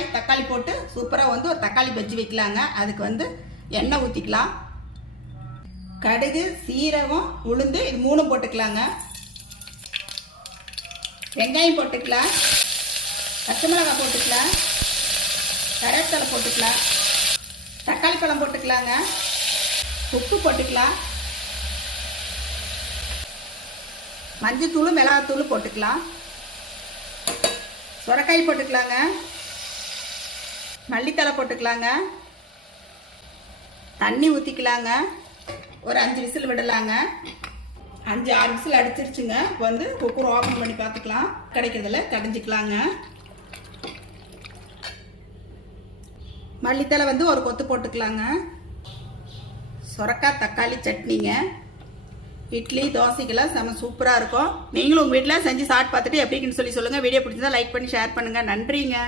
வெங்காயம் தக்காளி போட்டு சூப்பராக வந்து ஒரு தக்காளி பஜ்ஜி வைக்கலாங்க. அதுக்கு வந்து எண்ணெய் ஊற்றிக்கலாம். கடுகு, சீரகம், உளுந்து இது 3 போட்டுக்கலாங்க. வெங்காயம் போட்டுக்கலாம், பச்சை மிளகாய் போட்டுக்கலாம், கருவேப்பிலை போட்டுக்கலாம், தக்காளி பழம் போட்டுக்கலாங்க, உப்பு போட்டுக்கலாம், மஞ்சத்தூள் மிளகாத்தூள் போட்டுக்கலாம், சுரைக்காய் போட்டுக்கலாங்க, மல்லித்தழை போட்டுக்கலாங்க, தண்ணி ஊற்றிக்கலாங்க. ஒரு 5 விசில் விடலாங்க. 5-6 விசில் அடிச்சிருச்சுங்க. இப்போ வந்து குக்கர் ஓப்பன் பண்ணி பார்த்துக்கலாம். கிடைக்கிறதுல கடைஞ்சிக்கலாங்க. மல்லித்தழை வந்து ஒரு கொத்து போட்டுக்கலாங்க. சுரக்காய் தக்காளி சட்னிங்க. இட்லி தோசைக்கெல்லாம் செம சூப்பராக இருக்கும். நீங்களும் உங்கள் வீட்டில் செஞ்சு சாப்பிட்டு பார்த்துட்டு எப்படின்னு சொல்லி சொல்லுங்கள். வீடியோ பிடிச்சிருந்தா லைக் பண்ணி ஷேர் பண்ணுங்கள். நன்றிங்க.